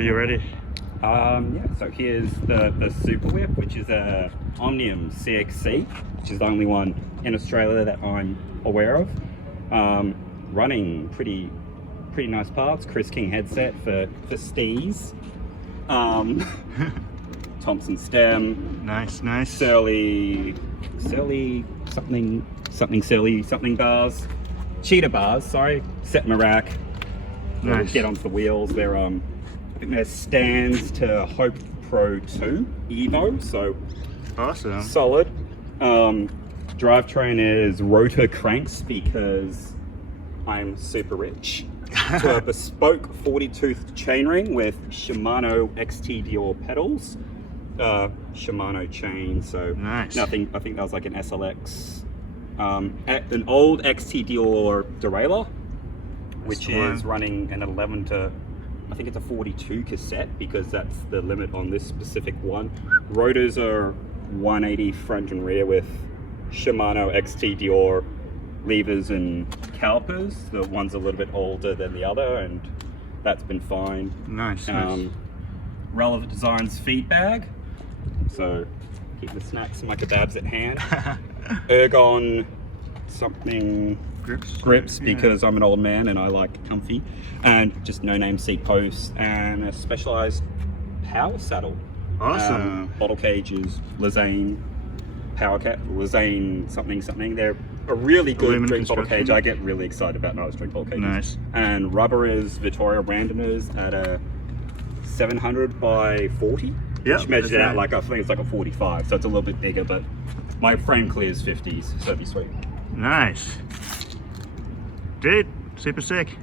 whenever you're ready. Yeah, so here's the Super Whip, which is a Omnium CXC, which is the only one in Australia that I'm aware of. Running pretty nice parts. Chris King headset for steez. Thompson stem. Nice. Surly something bars. Cheetah bars, sorry. Set my rack. Nice. Get onto the wheels. They're I think they're stands to Hope Pro 2 Evo, so Awesome. solid. Drivetrain is rotor cranks because I'm super rich. To a bespoke 40-tooth chainring with Shimano XT Dior pedals. Shimano chain, so Nice. nothing. I think that was like an SLX, an old XT Dior derailleur, which is running an 11 to, I think it's a 42 cassette because that's the limit on this specific one. Rotors are 180 front and rear with Shimano XT Dior levers and calipers. The one's a little bit older than the other, and that's been fine. Nice. Relevant Designs feed bag, so keep the snacks and my kebabs at hand. Ergon something grips because I'm an old man and I like comfy, and just no-name seat posts and a specialized power saddle. Awesome. Bottle cages, Lazane power cat, Lazane something. They're a really good Aluminum drink bottle construction. cage. I get really excited about nice drink bottle cages. Nice. And rubber is Vittoria Brandoners at a 700 by 40. Yep, Which measures that's out right. like, I think it's like a 45, so it's a little bit bigger, but my frame clears 50s, so it'd be sweet. Nice. Dude, super sick.